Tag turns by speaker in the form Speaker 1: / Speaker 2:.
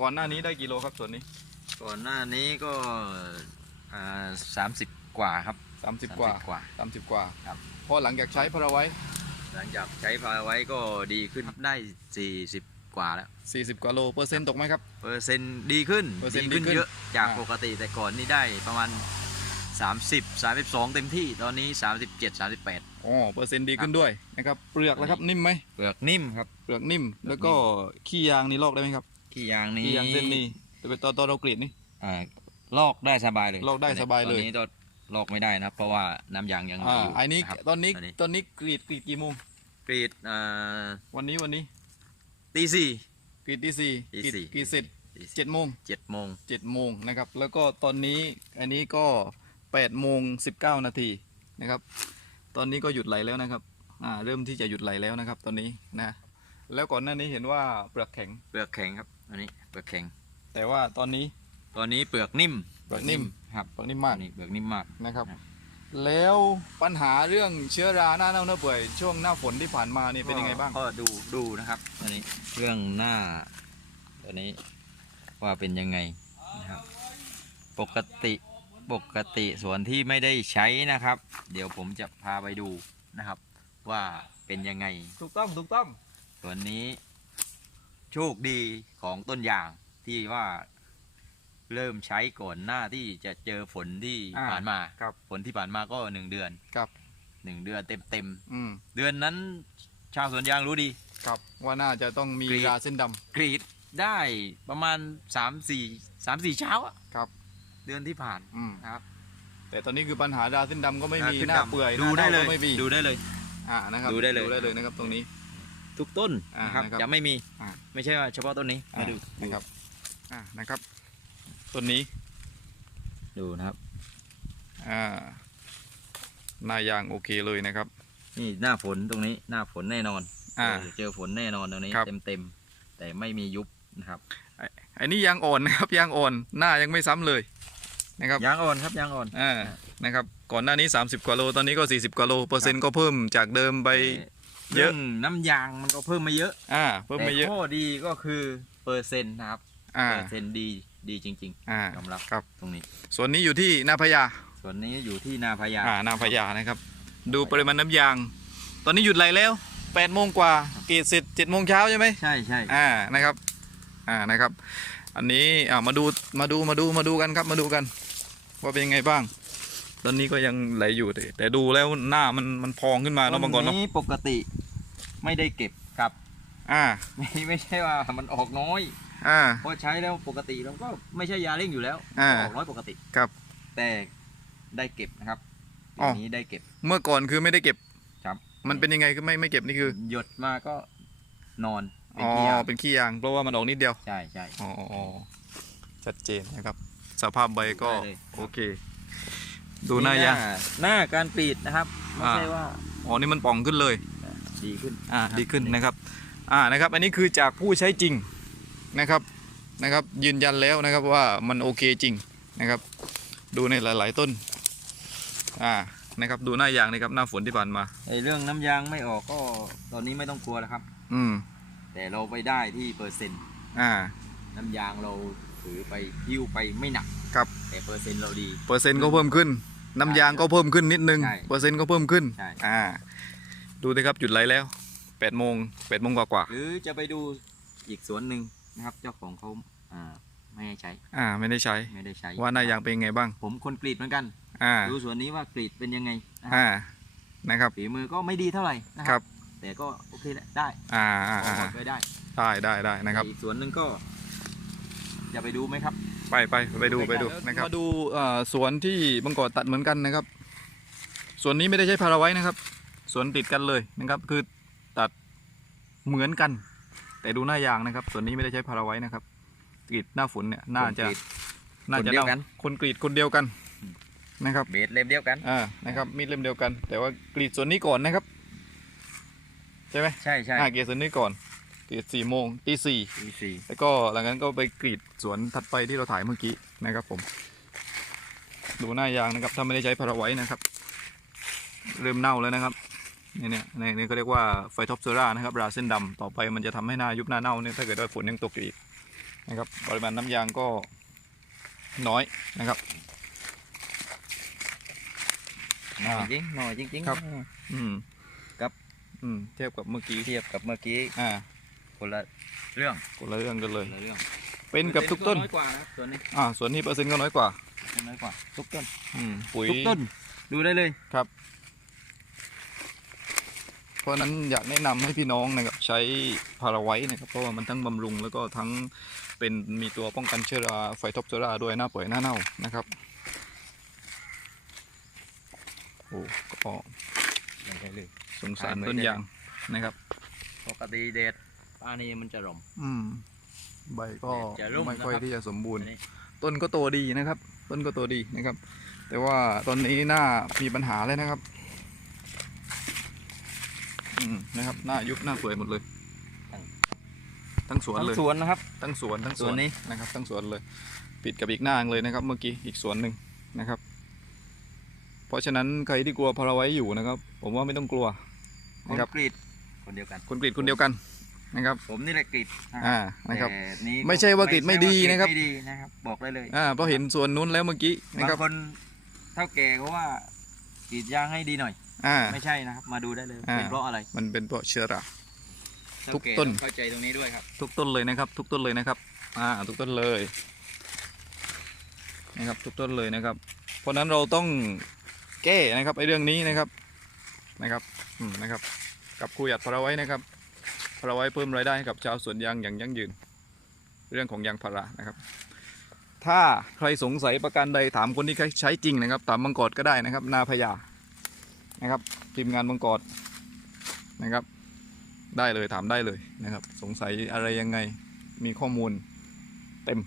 Speaker 1: ก่อนหน้านี้ได้กิโลครับส่วนนี้
Speaker 2: ก่อนหน้านี้ก็สามสิบกว่าครับ
Speaker 1: 30กว่า
Speaker 2: กว่า
Speaker 1: 30กว่า
Speaker 2: ครับ
Speaker 1: พอหลังจากใช้พาราไว้
Speaker 2: หลังจากใช้พาไว้ก็ดีขึ้นได้สี่สิบกว่าแล้ว
Speaker 1: 40กว่าโลเปอร์เซ็นต์ตกไหมครับ
Speaker 2: เปอร์เซ็นต์ดีขึ้น
Speaker 1: เปอร์เซ็นต์
Speaker 2: ดีขึ้น
Speaker 1: ดีขึ้น
Speaker 2: เยอะจาก
Speaker 1: อ่า
Speaker 2: ปกติแต่ก่อนนี่ได้ประมาณ30 32เต็มที่ตอนนี้37 38
Speaker 1: อ๋อเปอร์เซ็นต์ดีขึ้นด้วยนะครับเปลือกแล้วครับนิ่มไหม
Speaker 2: เปลือกนิ่มครับ
Speaker 1: เปลือกนิ่มแล้วก็ขี้ยางนี่ลอกได้ไหมครับ
Speaker 2: ขี้ยางนี้
Speaker 1: ขี้ยางเส้นนี้แต่เป็นตอนตอนเรากรีดนี่
Speaker 2: อ่าลอกได้สบายเลย
Speaker 1: ลอกได้สบายเลย
Speaker 2: ตอนนี้ก็ลอกไม่ได้นะครับ เพราะว่าน้ำยางยัง
Speaker 1: อ่า
Speaker 2: มีอยู่
Speaker 1: อันนี้
Speaker 2: นะครับ
Speaker 1: ตอนนี้
Speaker 2: อันนี้
Speaker 1: ตอนนี้กรีดกรีดกี่โมง
Speaker 2: กรีดอ่า
Speaker 1: วันนี้วันนี้
Speaker 2: ตีสี่
Speaker 1: กรีดที่สี่
Speaker 2: ตี
Speaker 1: กรีด
Speaker 2: สี่
Speaker 1: กรีดเสร็จเจ็ดโมง
Speaker 2: เจ็ดโมง
Speaker 1: เจ็ดโมงนะครับ แล้วก็ตอนนี้อันนี้ก็แปดโมงสิบเก้านาทีนะครับ ตอนนี้ก็หยุดไหลแล้วนะครับอ่าเริ่มที่จะหยุดไหลแล้วนะครับ ตอนนี้นะ แล้วก่อนหน้านี้เห็นว่าเปลือกแข็ง
Speaker 2: เปลือกแข็งครับ อันนี้เปลือกแข็ง
Speaker 1: แต่ว่าตอนนี้
Speaker 2: ตอนนี้เปลือกนิ่ม
Speaker 1: เปลือกนิ่ม
Speaker 2: ครับ
Speaker 1: เปลือกนิ่ม
Speaker 2: อั
Speaker 1: มาก
Speaker 2: นนี้เปลือกนิ่มมาก
Speaker 1: นะครับ
Speaker 2: ครับ
Speaker 1: แล้วปัญหาเรื่องเชื้อราหน้าเน่าเน่าเปื่อยช่วงหน้าฝนที่ผ่านมานี่เป็นยังไงบ้าง
Speaker 2: ก็ดูดูนะครับอันนี้เรื่องหน้าตัวนี้ว่าเป็นยังไงนะครับ ปกติปกติส่วนที่ไม่ได้ใช้นะครับ เดี๋ยวผมจะพาไปดูนะครับ ว่าเป็นยังไง
Speaker 1: ถูกต้องถูกต้อง
Speaker 2: ส่วนนี้ โชคดีของต้นยางที่ว่าเริ่มใช้ก่อนหน้าที่จะเจอฝนที่
Speaker 1: อ่า
Speaker 2: ผ่านมา
Speaker 1: ครับ
Speaker 2: ฝนที่ผ่านมาก็หนึ่งเดือน
Speaker 1: ครับ
Speaker 2: หนึ่งเดือนเต็มเต็ม
Speaker 1: อืม
Speaker 2: ๆเดือนนั้น ชาวสวนยางรู้ดี
Speaker 1: ครับว่าน่าจะต้องมี
Speaker 2: กรีด
Speaker 1: ราเส้นดำ
Speaker 2: กรีดได้ประมาณสามสี่สามสี่เช้าอะ
Speaker 1: ครับ
Speaker 2: เดือนที่ผ่าน
Speaker 1: อืม
Speaker 2: นะครับ
Speaker 1: แต่ตอนนี้คือปัญหาราเส้นดำก็ไม่มี
Speaker 2: ขึ้
Speaker 1: หน้า
Speaker 2: ดำ
Speaker 1: เปื่อย
Speaker 2: ดู
Speaker 1: หน้า
Speaker 2: ได้
Speaker 1: เน่า
Speaker 2: เลย
Speaker 1: ก็ไม่มี
Speaker 2: ดูได้เลย
Speaker 1: อ่านะครับ
Speaker 2: ดูได้เลย
Speaker 1: ดูได้เลยนะครับตรงนี้
Speaker 2: ทุกต้น
Speaker 1: อ่า
Speaker 2: นะครับ
Speaker 1: นะครับ
Speaker 2: จะไม่มี
Speaker 1: อ่า
Speaker 2: ไม่ใช่ว่าเฉพาะต้นนี้
Speaker 1: อ่า
Speaker 2: มาดู
Speaker 1: นะครับอ่านะครับต้นนี้
Speaker 2: ดูนะครับ
Speaker 1: อ่าหน้ายางโอเคเลยนะครับ
Speaker 2: นี่หน้าฝนตรงนี้หน้าฝนแน่นอน
Speaker 1: อ่า
Speaker 2: เจอเจอฝนแน่นอนตรงนี้
Speaker 1: ครับ
Speaker 2: เต็มเต็มๆแต่ไม่มียุบนะครับ
Speaker 1: อันนี้ยางอ่อนนะครับ ยางอ่อนหน้ายังไม่ซ้ำเลยนะครับ
Speaker 2: ยางอ่อนครับยางอ่อน
Speaker 1: อ่านะครับ ก่อนหน้านี้ 30 กว่าโลตอนนี้ก็ 40 กว่าโลเปอร์เซ็นต์ก็เพิ่มจากเดิมไป
Speaker 2: แต่
Speaker 1: เยอะ
Speaker 2: รื่องน้ำยางมันก็เพิ่มมาเยอะ
Speaker 1: อ่า เพิ่มไปเยอะ
Speaker 2: แต่ข้อดีก็คือเปอร์เซ็นต์นะครับ
Speaker 1: อ่า
Speaker 2: เปอร์เซ็นต์ดีดีจริง
Speaker 1: อ่า
Speaker 2: ๆยอมรับ
Speaker 1: ครับ
Speaker 2: ตรงนี้
Speaker 1: ส่วนนี้อยู่ที่นาพญา
Speaker 2: ส่วนนี้อยู่ที่นาพญา
Speaker 1: อ่านาพญานะครับ ดูปริมาณน้ำยาง ตอนนี้หยุดไหลแล้ว8โมงกว่าเกตเสร็จ7โมงเช้าใช่ไหม
Speaker 2: ใช่ใช่
Speaker 1: อ่านะครับอ่านะครับ อันนี้อ่ามาดูมาดูมาดูมาดูกันครับมาดูกัน ว่าเป็นยังไงบ้าง ตอนนี้ก็ยังไหลอยู่แต่แต่ดูแล้วหน้ามันมันพองขึ้นมาเนาะบางก่อนเนาะ
Speaker 2: นี้ปกติ ไม่ได้เก็บครับ
Speaker 1: อ่า
Speaker 2: ไม่ไม่ใช่ว่ามันออกน้อย
Speaker 1: อ่า
Speaker 2: เพราะใช้แล้วปกติเราก็ไม่ใช่ยาเร่งอยู่แล้ว
Speaker 1: อ่า
Speaker 2: ออกน้อยปกติ
Speaker 1: ครับ
Speaker 2: แต่ได้เก็บนะครับ
Speaker 1: อ๋
Speaker 2: ปี
Speaker 1: อ
Speaker 2: นี้ได้เก็บ
Speaker 1: เมื่อก่อนคือไม่ได้เก็บ
Speaker 2: ครับ
Speaker 1: มันเป็นยังไงก็ไม่ไม่เก็บนี่คือ
Speaker 2: หยดมาก็นอนเป็น
Speaker 1: อ๋อ
Speaker 2: ขี้ยา
Speaker 1: เป็นขี้ยางเพราะว่ามันออกนิดเดียว
Speaker 2: ใช่ใช่
Speaker 1: อ๋ออ๋อชัดเจนนะครับ สภาพใบก็
Speaker 2: ได้เลย
Speaker 1: โอเค ดูหน้ายาง
Speaker 2: หน้าการกรีดนะครับ ไม่ใช่
Speaker 1: อ่า
Speaker 2: ว่า
Speaker 1: อ๋อ นี่มันป่องขึ้นเลย
Speaker 2: ดีขึ้น
Speaker 1: อ่า
Speaker 2: ครับ
Speaker 1: ดีขึ้นนะครับอ่านะครับ อันนี้คือจากผู้ใช้จริงนะครับนะครับ ยืนยันแล้วนะครับว่ามันโอเคจริงนะครับ ดูในหลาย ๆ ต้นอ่านะครับดูหน้ายางนะครับหน้าฝนที่ผ่านมา
Speaker 2: ไอเรื่องน้ำยางไม่ออกก็ตอนนี้ไม่ต้องกลัวแล้วครับ
Speaker 1: อืม
Speaker 2: แต่เราไปได้ที่เปอร์เซ็นต์
Speaker 1: อ่า
Speaker 2: น้ำยางเราถือไปหิ้วไปไม่หนัก
Speaker 1: ครับ
Speaker 2: แต่เปอร์เซ็นต์เราดี
Speaker 1: เปอร์เซ็นต์ก็เพิ่มขึ้น น้ำยางก็เพิ่มขึ้นนิดนึง
Speaker 2: ใช่
Speaker 1: เปอร์เซ็นต์ก็เพิ่มขึ้น
Speaker 2: ใช่
Speaker 1: อ่า ดูดิครับหยุดไหลแล้วแปดโมงแปดโมงกว่า
Speaker 2: หรือจะไปดูอีกสวนหนึ่งนะครับ เจ้าของเขาอ่าไม่ให้ใช้
Speaker 1: ๆอ่าไม่ได้ใช้
Speaker 2: ไม่ได้ใช้
Speaker 1: ว่าหน้ายางเป็นยังไงบ้าง
Speaker 2: ผมคนกรีดเหมือนกัน
Speaker 1: อ่า
Speaker 2: ดูสวนนี้ว่ากรีดเป็นยังไงนะค
Speaker 1: อ่า
Speaker 2: รับ
Speaker 1: นะครับ
Speaker 2: ฝีมือก็ไม่ดีเท่าไหร่นะ
Speaker 1: ค
Speaker 2: ค
Speaker 1: รั
Speaker 2: รับ บ แต่ก็โอเคแหละได้
Speaker 1: อ่าอ่า
Speaker 2: อ
Speaker 1: อ่า
Speaker 2: อกไปได้
Speaker 1: ได้ได้ได้นะครับ
Speaker 2: แต่อีกสวนหนึ่งก็อย่าไปดูไหมครับ
Speaker 1: ไปไปไปดูไปดูนะครับมาดูเอ่อสวนที่บางกอตัดเหมือนกันนะครับสวนนี้ไม่ได้ใช้พาราไว้นะครับ สวนติดกันเลยนะครับคือตัดเหมือนกัน แต่ดูหน้ายางนะครับส่วนนี้ไม่ได้ใช้พาราไว้นะครับกรีดหน้าฝนเนี่ยน่าจะ
Speaker 2: คนกรีด
Speaker 1: น่าจะ
Speaker 2: คนเดียวกัน
Speaker 1: คนกรีดคนเดียวกันนะครับ
Speaker 2: เบสเล่มเดียวกัน
Speaker 1: อ่านะครับมีดเล่มเดียวกัน แต่ว่ากรีดส่วนนี้ก่อนนะครับใช่ไหม
Speaker 2: ใช่ใช่
Speaker 1: อ่ากรีดส่วนนี้ก่อนกรีดสี่โมงตีสี่
Speaker 2: ปีสี่
Speaker 1: แล้วก็หลังนั้นก็ไปกรีดสวนถัดไปที่เราถ่ายเมื่อกี้นะครับผม ดูหน้ายางนะครับถ้าไม่ได้ใช้พาราไว้นะครับ เริ่มเน่าแล้วนะครับ นี่เนี่ยในนี่เขาเรียกว่าไฟท็อปเซรานะครับราเส้นดำต่อไปมันจะทำให้หน้ายุบหน้าเน่าเนี่ยถ้าเกิดว่าฝนยังตกอยู่อีกนะครับปริมาณน้ำยางก็น้อยนะครับ
Speaker 2: หน่อยจริงหน่อยจริงๆ
Speaker 1: ครับ อืม
Speaker 2: ครับ
Speaker 1: อืมเทียบกับเมื่อกี้
Speaker 2: เทียบกับเมื่อกี้
Speaker 1: อ่า
Speaker 2: คนละเรื่อง
Speaker 1: คนละเรื่องกันเลย
Speaker 2: คนละเรื่อง
Speaker 1: เป็นกับทุกต้น
Speaker 2: น้อยกว่านะส่วนนี้
Speaker 1: อ่าส่วนนี้เปอร์เซ็นต์ก็น้อยกว่า
Speaker 2: น้อยกว่าทุกต้น
Speaker 1: อืมปุ๋ย
Speaker 2: ทุกต้นดูได้เลย
Speaker 1: ครับ เพราะฉะนั้นอยากแนะนำให้พี่น้องนะครับใช้พาราไว้นะครับเพราะว่ามันทั้งบำรุงแล้วก็ทั้งเป็นมีตัวป้องกันเชื้อราไฟท็อปเชื้อราด้วยหน้าเปื่อยหน้าเน่านะครับโอ้ก็
Speaker 2: ได้เลย
Speaker 1: สงสาร
Speaker 2: ขายเหมือน
Speaker 1: ต้น
Speaker 2: กัน
Speaker 1: ยางนะครับ
Speaker 2: ปกติเด็ดป้านี่มันจะหล่ม
Speaker 1: อืมใบก็
Speaker 2: จะร่ม
Speaker 1: ไม่ค่อย
Speaker 2: นะครับ
Speaker 1: ที่จะสมบูรณ์
Speaker 2: อันนี้
Speaker 1: ต้นก็โตดีนะครับ ต้นก็โตดีนะครับ แต่ว่าตอนนี้หน้ามีปัญหาเลยนะครับ อืมนะครับหน้ายุบหน้าเปื่อยหมดเลย ทั้งสวน
Speaker 2: ทั้ง
Speaker 1: เลย
Speaker 2: สวนนะครับ
Speaker 1: ทั้งสวนทั้งส
Speaker 2: ส
Speaker 1: ว
Speaker 2: วนนนี้
Speaker 1: นะครับ ทั้งสวนเลย ปิดกับอีกหน้าหนึ่งเลยนะครับ เมื่อกี้อีกสวนหนึ่งนะครับ เพราะฉะนั้นใครที่กลัวพาราไว้อยู่นะครับ ผมว่าไม่ต้องกลัว
Speaker 2: คน
Speaker 1: นะครับ
Speaker 2: กรีดคนเดียวกัน
Speaker 1: คนกรีดคนเดียวกันนะครับ
Speaker 2: ผมนี่แหละกรีดนะครั
Speaker 1: อ่า
Speaker 2: บ
Speaker 1: นะครับ
Speaker 2: แต่นี่
Speaker 1: ไม่ใช่ว่ากรีดไม่ดีนะครับ
Speaker 2: ไม่ดีนะครับ บอกได้เลย
Speaker 1: อ่าเพราะเห็นสวนนู้นแล้วเมื่อกี้นะ
Speaker 2: บา
Speaker 1: ครับ
Speaker 2: งคนเท่าแก่เขาว่ากรีดยางให้ดีหน่อย
Speaker 1: อ่า
Speaker 2: ไม่ใช่นะครับ มาดูได้เลย
Speaker 1: อ่า
Speaker 2: เป็นเพราะอะไร
Speaker 1: มันเป็นเพราะเชื้อรา
Speaker 2: เท่า
Speaker 1: ทุก
Speaker 2: แก่
Speaker 1: ต้น
Speaker 2: เข้าใจตรงนี้ด้วยครับ
Speaker 1: ทุกต้นเลยนะครับ ทุกต้นเลยนะครับ อ่า ทุกต้นเลย นะครับ ทุกต้นเลยนะครับ เพราะฉะนั้นเราต้องแก้นะครับไอ้เรื่องนี้นะครับ นะครับ อืม นะครับ กับครูหยัดพาราไว้นะครับพาราไว้เพิ่มรายได้ให้กับชาวสวนยางอย่างยั่งยืน เรื่องของยางพารานะครับ ถ้าใครสงสัยประการใดถามคนที่ใช้จริงนะครับ ถามบังกอดก็ได้นะครับ นาพญา นะครับทีมงานบังกอดนะครับ ได้เลยถามได้เลยนะครับ สงสัยอะไรยังไงมีข้อมูลเต็ม